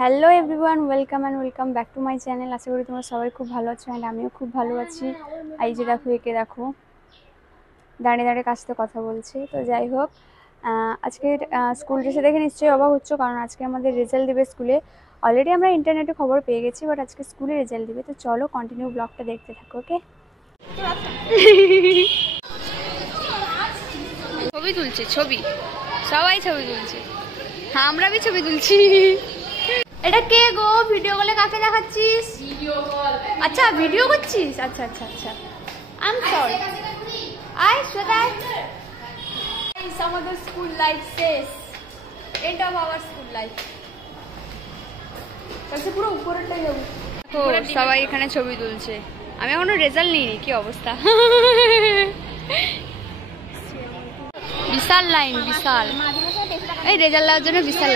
Hello everyone, welcome back to my channel. আশা করি তোমরা সবাই খুব ভালো আছো অ্যান্ড আমিও খুব ভালো আছি। এই যে দেখো, একে দেখো দাঁড়িয়ে দাঁড়িয়ে কাছ থেকে কথা বলছে। তো যাই হোক, আজকের স্কুল ড্রেসে দেখে নিশ্চয়ই অবাক হচ্ছ, কারণ আজকে আমাদের রেজাল্ট দেবে স্কুলে। অলরেডি আমরা ইন্টারনেটে খবর পেয়ে গেছি, বাট আজকে স্কুলে রেজাল্ট দেবে। তো চলো কন্টিনিউ ব্লগটা দেখতে থাকো। ওকে, ছবি তুলছে, সবাই ছবি তুলছে। হ্যাঁ, আমরা भी ছবি তুলছি। এটা কে গো? ভিডিও কলে কাকে দেখাচ্ছিস? Video call. আচ্ছা, ভিডিও করছিস? আচ্ছা আচ্ছা আচ্ছা, আই এম সরি। আই সদাই গাইস, আমাদের স্কুল লাইফ শেষ। End of our school life. কাছে পুরো উপরেরটা যাব। তো সবাই এখানে ছবি তুলছে। আমি এখনো রেজাল্ট নিইনি, কি অবস্থা। বিশাল লাইন, বিশাল। এই রেজাল্ট দেওয়ার জন্য বিশাল।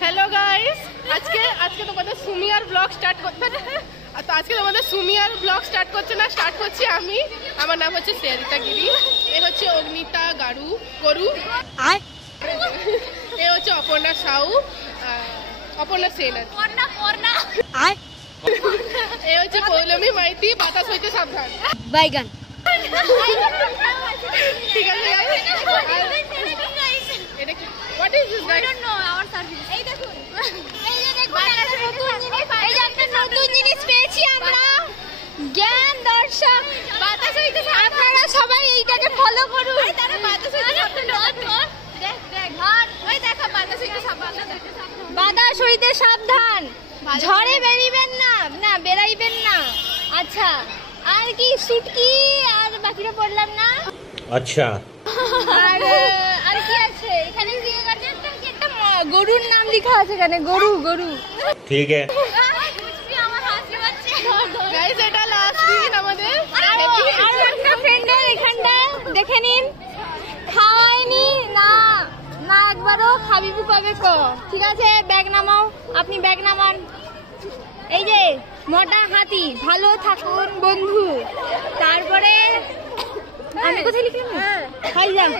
হ্যালো গাইস, আজকে তোমাদের সুমিয়ার ব্লগ স্টার্ট করতে। তো আজকে তোমাদের সুমিয়ার ব্লগ স্টার্ট করছি আমি। আমার নাম হচ্ছে শ্রেয়ারিতা গিরি। এ হচ্ছে অগ্নিতা গরু। এ হচ্ছে অপর্ণা সাউ, অপর্ণা সেন। এ হচ্ছে পৌলমী মাইতি। বাতাস হইতে সাবধান, বাইগান। ঠিক আছে এটা কি? What is this guys? এই দেখুন, এই যে দেখুন, এই যে একটা নতুন জিনিস পেয়েছি আমরা, জ্ঞান দর্শক। বাতাস হইতে আপনারা সবাই এইটাকে ফলো করুন। তারা বাতাস হইতে সাবধান। দেখ ওই দেখো, বাতাস হইতে সাবধান। বাতাস হইতে সাবধান, ঝড়ে বেরিবেন না বেরাইবেন না। আচ্ছা, আর কি সুটকি আর বাকিটা পড়লাম না। আচ্ছা, আর কি আছে এখানে? একটা গরুর নাম লেখা আছে এখানে, গরু। ঠিক আছে। আমার হাসি পাচ্ছে গাইস, এটা লাস্ট দিন আমাদের। আর একটা ফ্রেন্ডের এখানটা দেখে নিন, খাওয়াইনি না একবারও। খাবিবু কবে ক? ঠিক আছে, ব্যাগ নামাও। আপনি ব্যাগ নামান। এই যে মোটা হাতি, ভালো থাকুন বন্ধু। তারপরে আমি কোথায় লিখলাম? খাই যাও।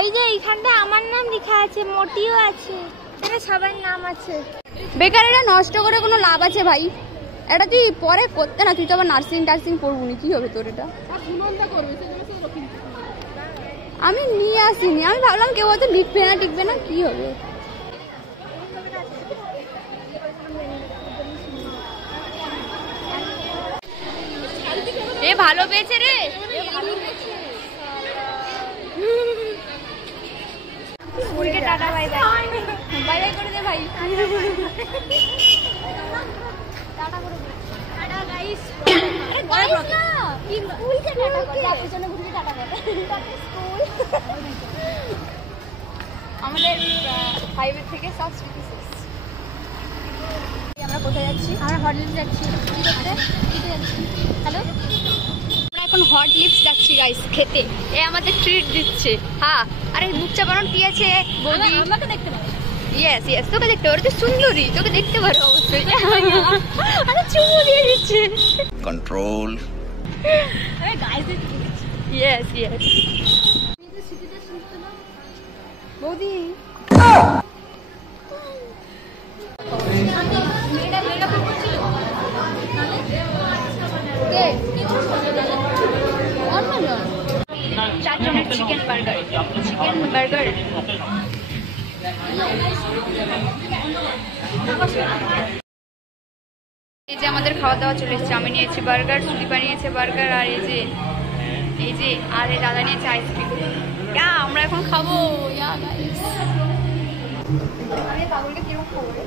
এই যে এইখানটা আমার নাম লেখা আছে, মোটিও আছে, এখানে সবার নাম আছে। বেকার এটা নষ্ট করে কোনো লাভ আছে ভাই? এটা তুই পরে করতে না, তুই তো আবার নার্সিং পড়বুনি, কি হবে তোর এটা? আমি নিয়ে আসিনি, আমি ভাবলাম কেউ হয়তো টিকবে না, কি হবে? এ ভালো পেয়েছে রে। টাটা, বাই বাই করে দে ভাই। টাটা করে দে। Tata guys. আরে গাইস না, কি স্কুলকে টাটা করে, আপনার জন্য ঘুরে টাটা করে। স্কুল আমাদের 5 এর থেকে সব স্মৃতি শেষ। আমরা কোথায় যাচ্ছি? আমরা হট লিপস যাচ্ছি। কি করতে যাচ্ছি? হ্যালো, আমরা এখন হট লিপস যাচ্ছি গাইস খেতে। এ আমাদের ট্রিট দিচ্ছে। হ্যাঁ, আরে মুখ চাপানোর কি আছে বৌদি? আমাকে দেখতে পাবো। ইয়েস, তোকে দেখতে পারো, তুই সুন্দরী, তোকে দেখতে পারো অবশ্যই। আরে চুমু দিয়ে দিচ্ছে। কন্ট্রোল। আরে গাইস, ইয়েস বৌদি। চারজনের চিকেন বার্গার। এই যে আমাদের খাওয়া দাওয়া চলে এসেছে। আমি নিয়েছি বার্গার, সুদীপা নিয়েছে বার্গার, আর এই যে আর এই দাদা নিয়েছে আইসক্রিম। আমরা এখন খাবো। পাগলকে কিরকম খাবো রে?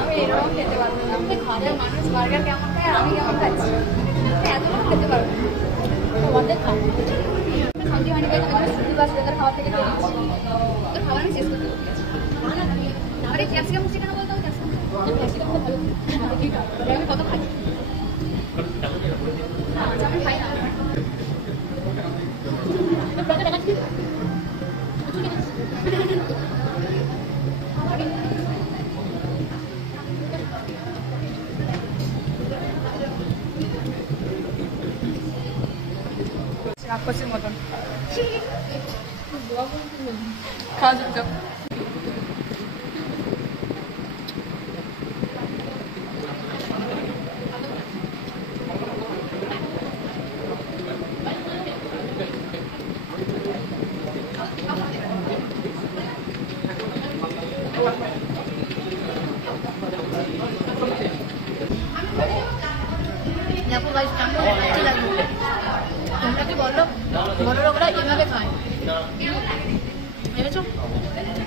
আমি এরকম খেতে পারবো না। হাজার মানুষ বার্গার কেমন খায়, আমি কেমন খাচ্ছি, এতটাও খেতে পারবো না। তোমাদের খাবো শান্তি হয়নি ভাই, তোমাদের সুদীপা সুদার খাওয়া থেকে তোর খাবার আমি শেষ করতে পারছি। আরে ক্যাপসিকাম হচ্ছে কেন বলতো? ক্যাপসিকাম তো ভালো, আমি কত খাই। আচ্ছা, আমি খাই না। রাক্ষসের মতন খাওয়া চুপচাপ। দেখো গাইস কেমন টেস্টি লাগবে। তোমরা কি বলো বড় লোকরা এভাবে খায় ভেবেছো?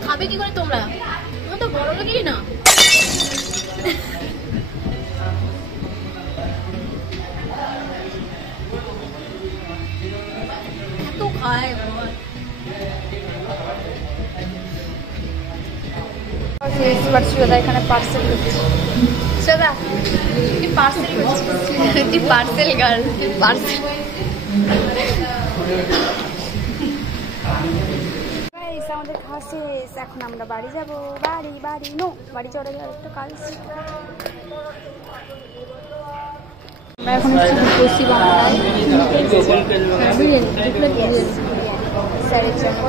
খাবে কি করে তোমরা? তোমরা তো বড় লোকই না। এত খায় এবার সুদা এখানে পার্সেল করছি। সুদা তুই পার্সেল করছিস? তুই পার্সেল গার্ল, পার্সেল। আমাদের খাওয়া শেষ, এখন আমরা বাড়ি যাব। বাড়ি নো বাড়ি চলে যাওয়ার একটা কাজ। আমরা এখন বসি বাংলায় স্যারের জন্য।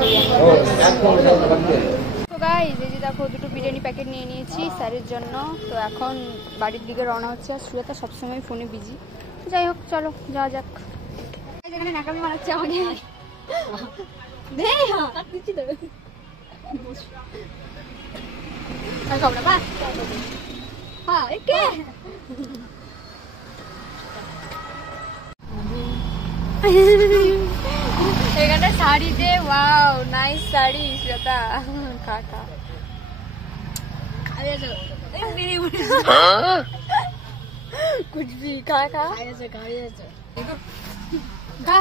তো গাইস এই যে দেখো দুটো বিরিয়ানি প্যাকেট নিয়ে নিয়েছি স্যারের জন্য। তো এখন বাড়ির দিকে রওনা হচ্ছে। আর সুজাতা সবসময় ফোনে বিজি। যাই হোক চলো যাওয়া যাক। যেখানে নাকামি মারাচ্ছে আমাকে এখানে শাড়িতে ওয়াও নাইস শাড়ি সুজাতা খা খা कुछ भी खा खा खा